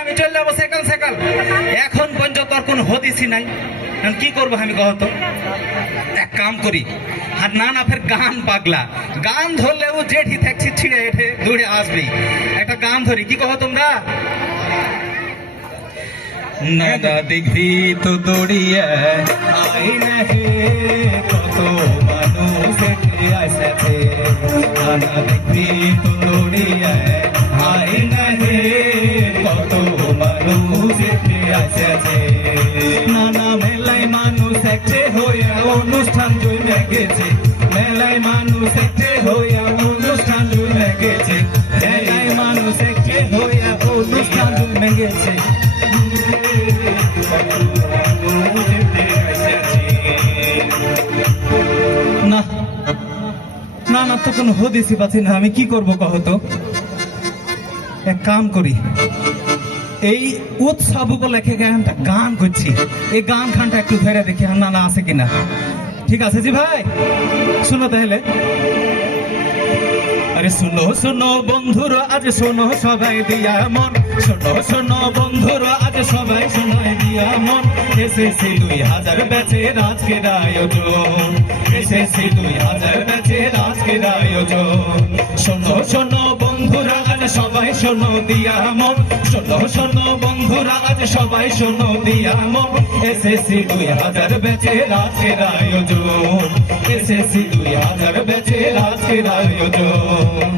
আমি চলে যাবো সেকাল সেকাল। এখন পর্যন্ত আর কোন হদিসই নাই। কি করবো আমি কহত? এক কাম করি, আর না না ফের গান পাগলা গান ধরলেও জেঠি থাকছি ছিঁড়ে এঠে দৌড়ে আসবি। একটা গান ধরি, কি কহ তোমরা? নাদা দেখবি তো দৌড়িয়ে আই নাহে কত মানুষ আসছে, নানা দেখবি তো দৌড়িয়ে আই নাহে কত মানুষ আসছে। নানা মেলায় মানুষ একটে হইয়া অনুষ্ঠান জমে গেছে, মেলায় মানুষ একটে হইয়া অনুষ্ঠান জমে গেছে, মেলায় মানুষ একটে হইয়া অনুষ্ঠান জমে গেছে। না না না, তো কোনো হদিসই পাচ্ছি না, আমি কি করবো কহতো? এক কাম করি, এই উৎসব উপলক্ষে একটা গান করছি, এই গান খানটা একটু ধরে দেখি না না আছে কিনা। ঠিক আছে জি ভাই, শুনো তাহলে। আরে শুনো শুনো বন্ধুরা আজ শোনো সবাই দিয়া মন, শোনো শোনো বন্ধুরা আজ সবাই শোনাই দিয়া মন। এসেছে 2000 ব্যাচের আজকের আয়োজন, এসেছে 2000 ব্যাচের আজকের আয়োজন। শোনো শোনো বন্ধুরা আজ সবাই শোনো দিয়া মন, শোনো শোনো বন্ধুরা আজ সবাই শোনো দিয়া মন। এসেছে 2000 ব্যাচের আজকের আয়োজন, এসেছে 2000 ব্যাচের আজকের আয়োজন।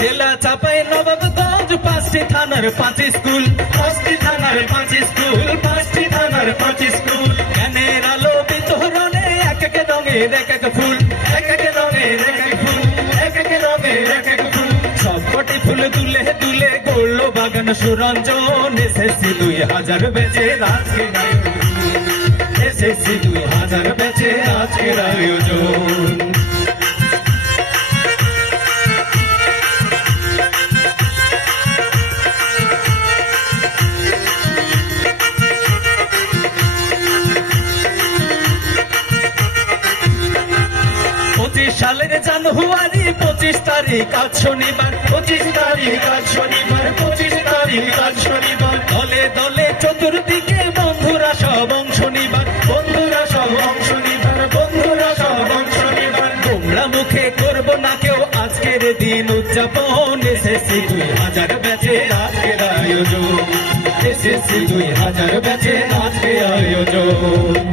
জেলা চাপাই নবাবগঞ্জ, 5টি থানার 5 স্কুল, 5টি থানার 5 স্কুল, 5টি থানার 5 স্কুল। জ্ঞানের আলো বিতরণে এক এক রঙের এক এক ফুল, এক এক রঙের এক এক ফুল, এক এক রঙের এক এক ফুল। সবকটি ফুল তুলে তুলে গড়ল বাগান সুরঞ্জন। এসেছি 2000 ব্যাচের আজকের আয়োজন, এসেছি 2000 ব্যাচের আজকের আয়োজন। সালের জানুয়ারি 25 তারিখ আজ শনিবার, 25 তারিখ আজ শনিবার, 25 তারিখ আজ শনিবার। দলে দলে চতুর্দিকে বন্ধুরা সব অংশ নিবার, বন্ধুরা সব অংশ নিবার, বন্ধুরা সব অংশ নিবার। তোমরা মুখে করবো না কেউ আজকের দিন উদযাপন। এসেছি 2000 ব্যাচের আজকের আয়োজন, এসেছি 2000 ব্যাচের আজকের আয়োজন।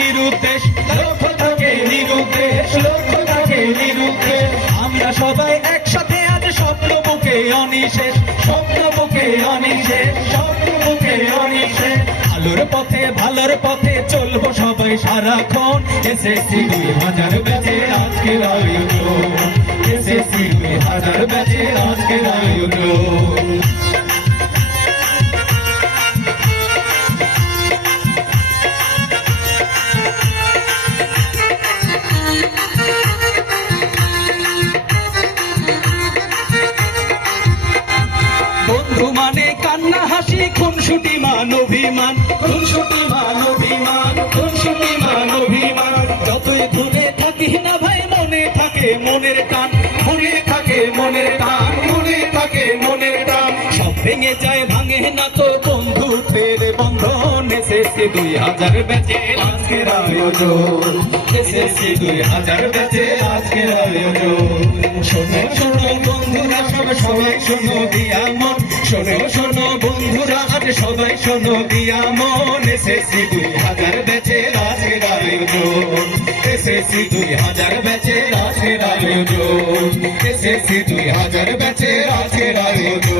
নিরুদ্দেশ লক্ষ্য থাকে নিরুদ্দেশ, লক্ষ্য থাকে নিরুদ্দেশ। আমরা সবাই একসাথে আজ স্বপ্ন বুকে অনিশেষ, স্বপ্ন বুকে অনিশেষ, স্বপ্ন বুকে অনিশেষ। আলোর পথে ভালোর পথে চলবো সবাই সারাক্ষণ। এসেছি 2000 ব্যাচের আজকের আয়োজন, এসেছি 2000 ব্যাচের আজকের আয়োজন। বন্ধু মানে কান্না হাসি, খুনসুটি মান অভিমান, খুনসুটি মান অভিমান, খুনসুটি মান অভিমান। যতই দূরে থাকি না ভাই মনে থাকে মনের টান, মনে থাকে মনের টান, মনে থাকে মনের টান। সব ভেঙে যায় ভাঙে না তো বন্ধুত্বের বন্ধন। এসেছি 2000 ব্যাচের আজকের আয়োজন, এসেছি 2000 ব্যাচের আজকের আয়োজন। শোনো শোনো বন্ধুরা সব সবাই শোনো দিয়া মন, শোনো শোনো বন্ধুরা আজ সবাই শোনো দিয়া মন। এসেছি 2000 ব্যাচের আজকের আয়োজন, এসেছি 2000 ব্যাচের আজকের আয়োজন, এসেছি 2000 ব্যাচের আজকের আয়োজন।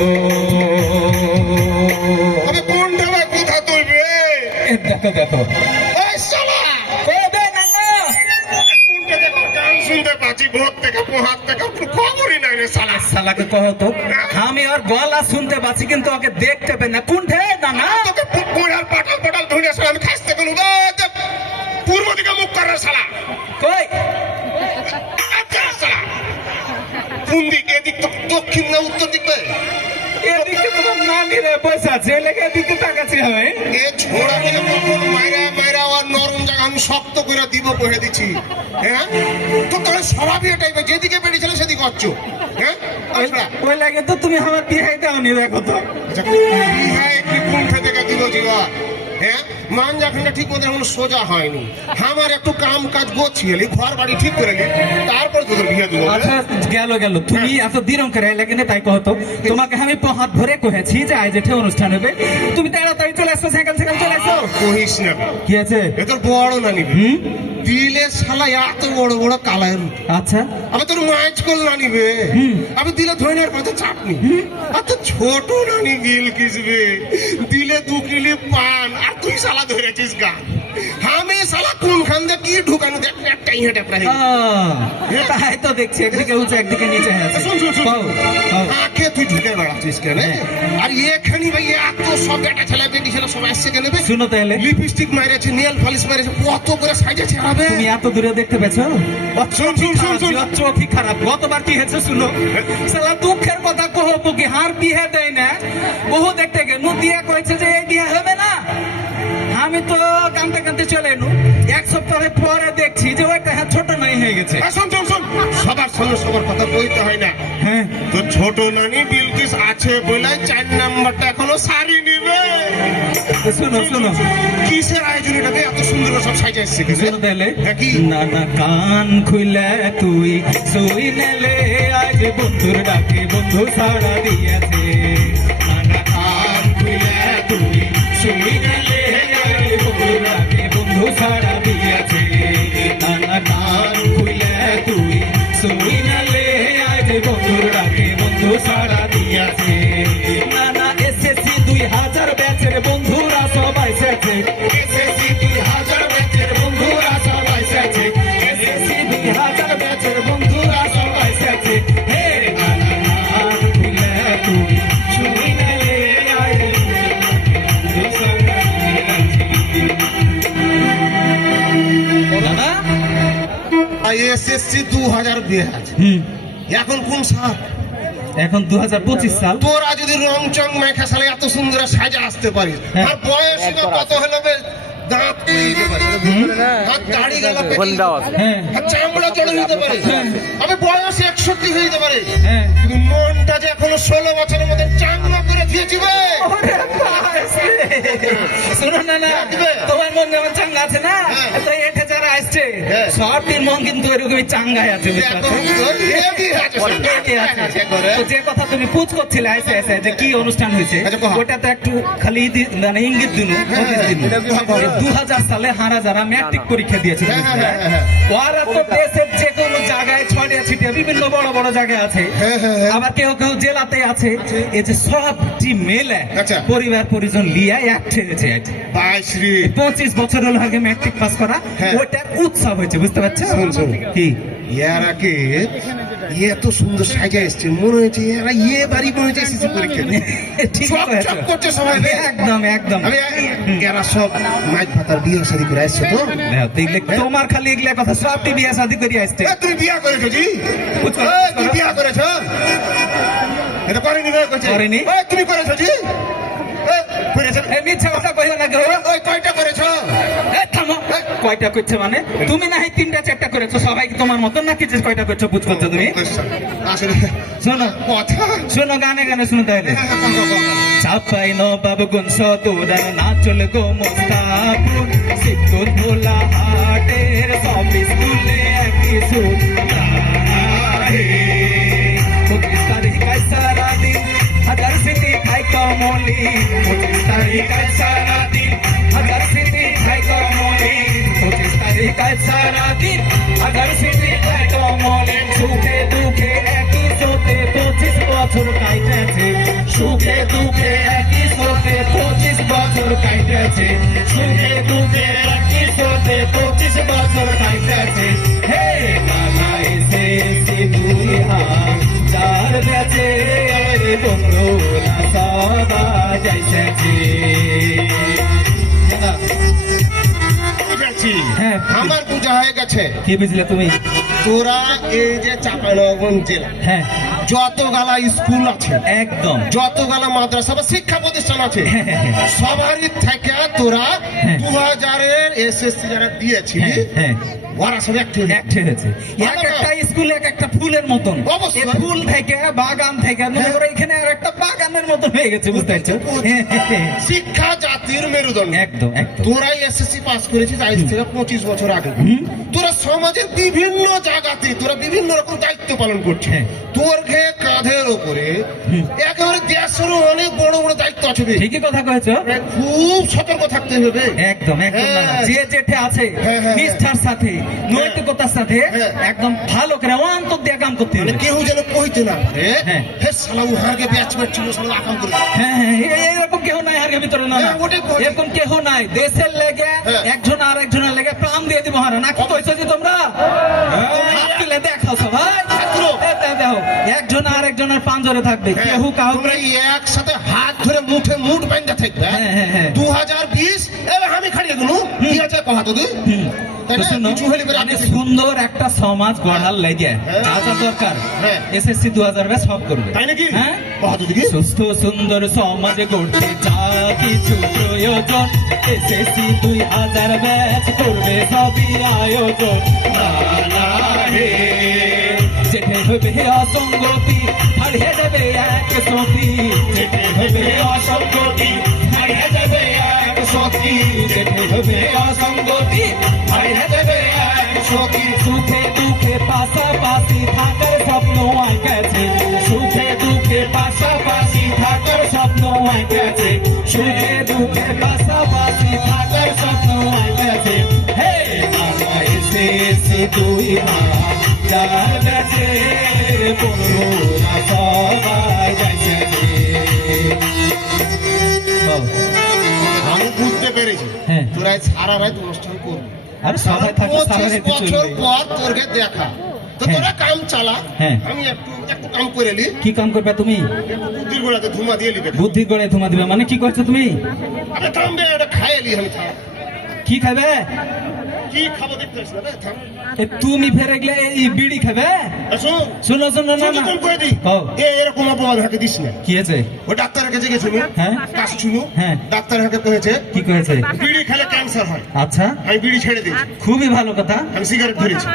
কোনটা কোথা তুলবে? দেখো দেখো শুনতে পাচ্ছি ভোর থেকে পোহার থেকে কোনো খবরই নাই রে শালা। শালাকে কহ তো আমি আর গলা শুনতে পাচ্ছি কিন্তু ওকে দেখতে পাই না। কোনঠে দানা তোকে পোহার পাটাল পাটাল ধরে শালা আমি খাইতে গেল পূর্ব দিকে মুখ করার শালা। কই আচ্ছা শালা কোন দিক এদিক তো দক্ষিণ না উত্তর দিক বে? এদিকে তোমার নানি রে বসে আছে লেগে এদিকে তাকাচ্ছি আমি। এ ছোড়া বলে কখন মাইরা মাইরা আর নরম জায়গা আমি শক্ত করে দিব কহে দিচ্ছি। হ্যাঁ তো তোর স্বভাবই টাইপের যেদিকে বেরিয়েছিল সেদিকে হচ্ছ। হ্যাঁ আসলা ওই লাগে তো তুমি আমার বিহাই দাওনি দেখো তো। আচ্ছা বিহায় কি কুণ্ঠে থেকে দিব জীবা? হ্যাঁ মানজাখানটা ঠিক মতো এখন সোজা হয়নি। আমার একটু কাম কাজ গোছিয়ে ঘর বাড়ি ঠিক করে নি তারপর তোদের বিয়ে দেবো। আচ্ছা গেল গেল তুমি এত দিরম করে লাগে না তাই কহতো তোমাকে আমি হাত ধরে কহেছি যে আজ এঠে অনুষ্ঠান হবে তুমি তাড়াতাড়ি চলে আসো সাইকেল সাইকেল চলে আসো। কহিস না কি আছে এ তোর বড় না নিবি দিলে শালা এত বড় বড় কালার। আচ্ছা আমি তোর মাছ কল না নিবে আমি দিলে ধৈনের পথে চাটনি আর তো ছোট নানি বিল কিসবে দিলে 2 কিলো পান আর তুই শালা ধরেছিস গা। আমি শালা কোনখান দিয়ে কি ঢুকানো দেখ একটাই হেঁটে প্রায় তাই তো দেখছি একদিকে উঁচু একদিকে নিচে আছে। শুন শুন শুন কও, কও। আঁকে তুই ঢুকে বেড়াচ্ছিস কেন? আর এখানি ভাই এত সব বেটা ছেলে বেটি ছেলে সব আসছে কেন? শুনো তাহলে লিপস্টিক মারেছে নেল পলিশ মারেছে কত করে সাজাচ্ছে হবে। তুমি এত দূরে দেখতে পেছো? শুন শুন শুন শুন চোখই খারাপ গতবার কি হয়েছে শুনো সালা দুঃখের কথা কহবো কি হার বিয়ে দেয় না বহু দেখতে গে নদিয়া কয়েছে যে এই বিয়ে হবে না। আমি তো কানতে কানতে চলে এলু 1 সপ্তাহ পরে দেখছি যে ওইটা হ্যাঁ ছোট নাই হয়ে গেছে। শোন শোন শোন সবার সঙ্গে সবার কথা বলতে হয় না। হ্যাঁ তো ছোট নানি বিলকিস আছে বলে 4 নাম্বারটা এখনো সারি নিবে। তো শুনো শুনো কিসের আয়োজন এটা এত সুন্দর সব সাজা এসছে শুনো তাহলে কি না না কান খুলে তুই শুই নেলে আজ বন্ধুর ডাকে বন্ধু সাড়া দিয়েছে। না না কান খুলে তুই শুই নেলে আজ বন্ধুর ডাকে বন্ধু সাড়া দিয়েছে। না না কান খুলে তুই শুই নেলে আজ বন্ধুর ডাকে বন্ধু সাড়া দিয়েছে। না না এসএসসি 2000 ব্যাচের বন্ধুরা সবাই এসেছে। এসএসসি 2000 ব্যাচের বন্ধুরা সবাই এসেছে। এসএসসি 2000 ব্যাচের বন্ধুরা সবাই এসেছে। হে না না না খুলে তুই শুই নেলে আজ বন্ধু সাড়া দিয়েছে। দাদা এসএসসি 2000 বিহাজ এখন কোন সাল? এখন 2025 সাল। তোরা যদি রং চং মেখা সালে এত সুন্দর সাজা আসতে পারিস হ্যাঁ। আর বয়স কত হলো বে দাঁত পড়ে যেতে পারে আর দাড়ি গেলা হ্যাঁ চামড়া চড়ে যেতে পারে আমি বয়স 61 হয়ে যেতে পারে হ্যাঁ কিন্তু মনটা যে এখনো 16 বছরের মধ্যে চাঙ্গা করে দিয়েছি বে। শোনো না না তোমার মন যেমন চাঙ্গা আছে না হ্যাঁ। তো এঠে যারা আসছে হ্যাঁ। সবটির মন কিন্তু এরকমই চাঙ্গাই আছে বুঝতে এখন পারছো? তো হেভি আছে সব। ঠিকই আছে। তো যে কথা তুমি পুজ করছিলে আইসে আইসে যে কি অনুষ্ঠান হয়েছে আচ্ছা, কহ। ওটা তো একটু খালি মানে ইঙ্গিত দিন হ্যাঁ। 2000 সালে হারা যারা ম্যাট্রিক পরীক্ষা দিয়েছে হ্যাঁ, হ্যাঁ, হ্যাঁ, হ্যাঁ। ওরা তো দেশের যে কোনো জায়গায় ছড়িয়ে ছিটিয়ে বিভিন্ন বড় বড় জায়গায় আছে হ্যাঁ, হ্যাঁ, হ্যাঁ। আবার কেউ কেউ জেলাতে আছে এই যে সবটি মেলে আচ্ছা। পরিবার পরিজন লিয়া এক ঠেলেছে 25 বছর হলো আগে ম্যাট্রিক পাস করা হ্যাঁ। ওটার উৎসব হয়েছে বুঝতে পারছো শোন, শোন। কি ইয়ারাকে এত সুন্দর সাজা এসছে মনে হয়েছে এরা বাড়ি মনে হচ্ছে এসেছে পরীক্ষা দিতে। ঠিক সব বলেছো। চপ করছে সবাই বে। একদম একদম আমি এরা সব মাছ ভাতার বিয়ে শাদী করে আসছে তো হ্যাঁ, দেখলে তোমার খালি এগুলা কথা সবটি বিয়ে শাদী করে আসছে এ, তুমি বিয়া করেছো জি বুঝছো? এই, তুমি বিয়া করেছো এটা করেনি বিয়ে করেছে করেনি। এই, তুমি করেছো জি এই, করেছো এই মিথ্যা কথা কইও না গো ওই কয়টা করেছো এই থামো কয়টা করছে মানে তুমি না হয় 3টা 4টা করেছো সবাই কি তোমার মতন নাকি যে কয়টা করছো বুঝ করছো তুমি আসলে শোনো কথা শোনো গানে গানে শুনো তাহলে চাপাই নবাব গুনস তোরা নাচল গো মোস্তাপুর সিদ্ধুর ভোলা হাটের সব স্কুলে একই সুর 25 তারিখ সারা দিন হাজার স্মৃতি খাই কমলি 25 তারিখ সারা দিন হাজার স্মৃতি খাই কমলি 25 তারিখ সারা দিন হাজার স্মৃতি খাই কমলি সুখে দুঃখে একই সাথে 25 বছর কাইতেছে সুখে দুঃখে একই সাথে 25 বছর কাইতেছে সুখে দুঃখে একই সাথে 25 বছর কাইতেছে হে নানা এসে যাইছে বুঝেছি হ্যাঁ। আমার পূজা হয়ে গেছে। কি বুঝলে তুমি? তোরা এই যে চাঁপাইনবাবগঞ্জ জেলা হ্যাঁ যত গালা স্কুল আছে, একদম যত গালা মাদ্রাসা বা শিক্ষা প্রতিষ্ঠান আছে, হ্যাঁ। সবারই থেকে তোরা হ্যাঁ। 2000-এর এসএসসি যারা দিয়েছিলি হ্যাঁ ওরা সব একটু একটি হয়েছে। এক একটা স্কুল এক একটা ফুলের মতন, অবশ্যই। এই ফুল থেকে বাগান থেকে মনে করো এখানে আর একটা বাগানের মতন হয়ে গেছে, বুঝতে পারছো? শিক্ষা জাতির মেরুদণ্ড। একদম একদম তোরাই এসএসসি পাস করেছিস আজ থেকে 25 বছর আগে। তোরা সমাজের বিভিন্ন জায়গাতে তোরা বিভিন্ন রকম দায়িত্ব পালন করছিস। হ্যাঁ। তোর ঘে কাঁধের ওপরে একেবারে দেশেরও অনেক বড় বড় দায়িত্ব আছে রে। ঠিকই কথা কয়েছো, খুব সতর্ক থাকতে হবে। একদম একদম না, না। হ্যাঁ। যে যেটা আছে হ্যাঁ, হ্যাঁ, নিষ্ঠার সাথে নৈতিকতার সাথে হ্যাঁ। একদম ভালো করে অন্তর দিয়ে কাম করতে হবে। মানে কেউ যেন কইতে না পারে হ্যাঁ। হে শালা উহাকে ব্যাচ ছিল শালা আকাম করে দিল। হ্যাঁ হ্যাঁ এরকম কেউ নাই হারের ভিতরে, না না হ্যাঁ, ওটাই বলি। এরকম কেউ নাই। দেশের লেগে হ্যাঁ। একজন আর একজনের লেগে প্রাণ দিয়ে দিব হারা, না কি কইছো যে তোমরা? হাত তুলে দেখাও সবাই, দেখো একজন আর একজনের পাঁজরে থাকবে, কেউ কাউকে তোমরা একসাথে হাত ধরে মুঠে মুঠ বান্ধা থাকবে। হ্যাঁ, হ্যাঁ, হ্যাঁ। 2020 এবার আমি খাড়িয়ে গেল কি আছে কথা তো তুই তাই তো না? শোনো, কিছু হলে পরে মানে আমি সুন্দর একটা সমাজ গড়ার লেগে হ্যাঁ। যা যা দরকার হ্যাঁ। এসএসসি 2000 ব্যাচ সব করবে। তাই নাকি? হ্যাঁ কথা তো দেখি সুস্থ সুন্দর সমাজ গড়তে যা কিছু প্রয়োজন এসএসসি 2000 ব্যাচ করবে সবই আয়োজন। না, না, হে। যেতে হবে অসঙ্গতি হারিয়ে যাবে এক সতী, যেতে হবে অসঙ্গতি হারিয়ে যাবে এক সতী, যেতে হবে অসঙ্গতি হারিয়ে যাবে এক সতী। সুখে দুঃখে পাশাপাশি থাকার স্বপ্ন আঁকেছে, সুখে দুঃখে পাশাপাশি থাকার স্বপ্ন আঁকেছে, সুখে দুঃখে পাশাপাশি থাকার স্বপ্ন আঁকেছে। হে মামা এসেছি 2000 গেছে বন্ধুরা সবাই যাইছে। আমি বুঝতে পেরেছি হ্যাঁ। তোরা এই সারা রাত অনুষ্ঠান করবি আর সবাই থাকে সারা 25 রাতে বছর চলবে। পর তোরকে দেখা তো হ্যাঁ। তোরা কাম চালা। হ্যাঁ। আমি একটু একটু কাম করে নি কি কাম করবে তুমি? বুদ্ধির গোড়াতে ধুমা দিয়ে লিবে বুদ্ধি করে ধুমা দিবে মানে কি করছো তুমি? আরে থাম বে এটা খাইলি আমি থাম কি খাবে? কি খাবো দেখতে আসলে রে থাম তুমি ফেরে গেলে এই বিড়ি খাবে? আসো শুনো শুনো না না কম করে দি ও। এরকম অপবাদ হাতে দিস না। কি আছে? ও ডাক্তারের কাছে গেছিল হ্যাঁ। কাছে শুনো হ্যাঁ। ডাক্তার হাতে কয়েছে কি করেছে? বিড়ি খেলে ক্যান্সার হয়। আচ্ছা আমি বিড়ি ছেড়ে দিয়েছি, খুবই ভালো কথা। আমি সিগারেট ধরেছি।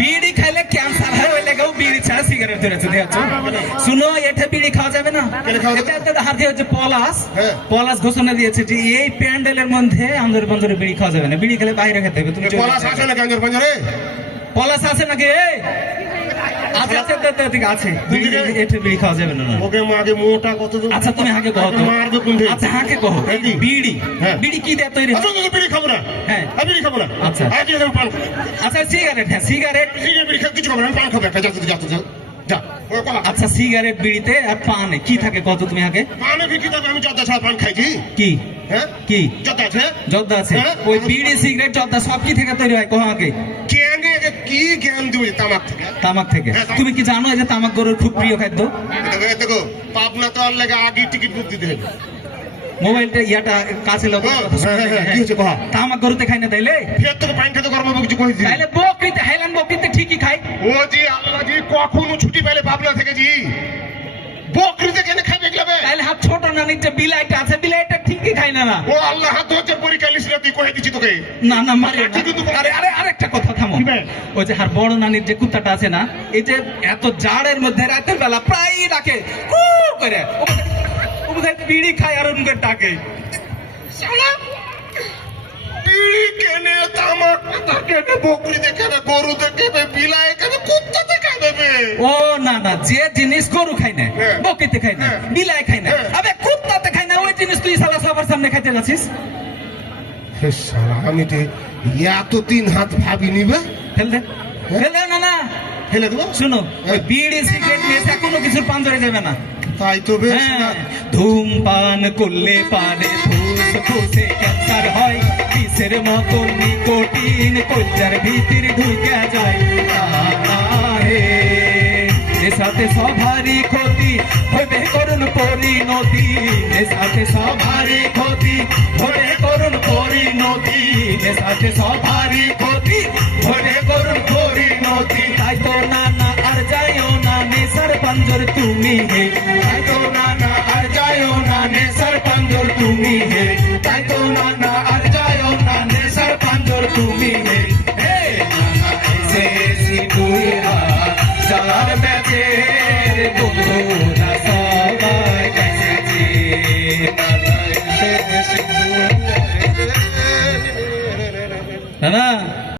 বিড়ি খাইলে ক্যান্সার হয় ওই লেগেও বিড়ি ছাড়া সিগারেট ধরেছে দেখছো। শুনো এটা বিড়ি খাওয়া যাবে না, কেন খাওয়া যাবে? এটা হাতে হচ্ছে পলাশ। হ্যাঁ। পলাশ ঘোষণা দিয়েছে যে এই প্যান্ডেলের মধ্যে আমাদের বন্ধুরে বিড়ি খাওয়া যাবে না, বিড়ি খেলে বাইরে খেতে হবে। তুমি পলাশ আছে না ক্যান্সার পাঞ্জারে? পলাশ আছে নাকি? আচ্ছা আচ্ছা ঠিক আছে, বিড়ি এটা বিড়ি খাওয়া যাবে না না। ওকে মাগে মোটা কত দূর? আচ্ছা তুমি হাকে কহো তো। মারবে কোন দিকে? আচ্ছা হাকে কহো হ্যাঁ, কি? বিড়ি হ্যাঁ। বিড়ি কি দিয়ে তৈরি হয়? আচ্ছা তো বিড়ি খাবো না। হ্যাঁ। আমি বিড়ি খাবো না। আচ্ছা। আজ আমি পান খাবো। আচ্ছা সিগারেট, হ্যাঁ সিগারেট। সিগারেট বিড়ি খাবো কিছু খাবো না, আমি পান খাবো একটা। যা তো যা তো যা যা ও কলা আচ্ছা সিগারেট বিড়িতে আর পানে কি থাকে কত তুমি আগে? পানে বিক্রি করতে আমি যত ছাড়া পান খাইছি। কি হ্যাঁ কি যত আছে জর্দা আছে? হ্যাঁ। ওই বিড়ি সিগারেট জর্দা সব কি থেকে তৈরি হয় কহ আগে? জ্ঞানে কি জ্ঞান দিব তামাক থেকে? তামাক থেকে। হ্যাঁ, তামাক। তুমি কি জানো যে তামাক গরুর খুব প্রিয় খাদ্য? দেখো দেখো পাবনা তো আর লাগে আগে টিকিট বুক দিতে হবে। মোবাইলটা ইয়াটা কাছে লোক হ্যাঁ, হ্যাঁ, হ্যাঁ, কি হচ্ছে কহ? তামাক গরুতে খাই না তাইলে? ফের তোকে পান খেতে করবো কিছু কইছি। তাইলে বকরিতে হাইলান বকরিতে ঠিকই খাই। ও জি আল্লাহ জি কখনো ছুটি পেলে পাবনা থেকে জি বকরিতে কেন খাবে গেবে? তাইলে হাত ছোট নানির যে বিলাইটা আছে বিলাইটা ঠিকই খাই না না। ও আল্লাহ হাত হচ্ছে পরীক্ষা লিস্ট তুই কয়ে দিচ্ছি তোকে। না না মারে না। আরে আরে আরেকটা কথা থামো। কি বে? ওই যে আর বড় নানির যে কুত্তাটা আছে না, এই যে এত জাড়ের মধ্যে রাতের বেলা প্রায় ডাকে কু করে, ও বোধহয় বিড়ি খায় আর ওনকে ডাকে। শালা বিড়ি কেনে তামাক পাতা কেনে বকরিতে কেনে গরুতে কেনে বিলাই কেনে কুত্তাতে কেনে বে? ও না না, যে জিনিস গরু খাই না, হ্যাঁ। বকরিতে খাই না, হ্যাঁ। বিলাই খাই না, হ্যাঁ। আবে কুত্তাতে খাই না, ওই জিনিস তুই শালা সবার সামনে খাইতে যাচ্ছিস। হে শালা আমি তো এত 3 হাত ভাবি নিবে ফেল দে ফেল দে, না না ফেলে দেবো। শুনো ওই হ্যাঁ। বিড়ি সিগারেট নেশা কোনো কিছুর পাঞ্জরে যাবে না। তাই তো বেশ হ্যাঁ, ধূমপান করলে পারে ফুসফুসে ক্যান্সার হয়, বিষের মতো নিকোটিন কলজার ভিতর ঢুকে যায়। আরে নেশাতে সবারই ক্ষতি হবে করুন পরি পরিণতি নেশাতে সবারই ক্ষতি ভোটে করুন পরিণতি নেশাতে সবারই ক্ষতি ভোটে করুন পরিণতি তাই তো নানা আর যাইও না নেশার পাঞ্জর তুমি হে তাই তো নানা আর যাইও না নেশার পাঞ্জর তুমি হে তাই তো নানা আর যাইও না নেশার পাঞ্জর তুমি হে হে নানা এসে এসি দুই হাত যার বেঁচে বন্ধুরা সবাই এসেছে নানা এসে এসি দুই হাত। নানা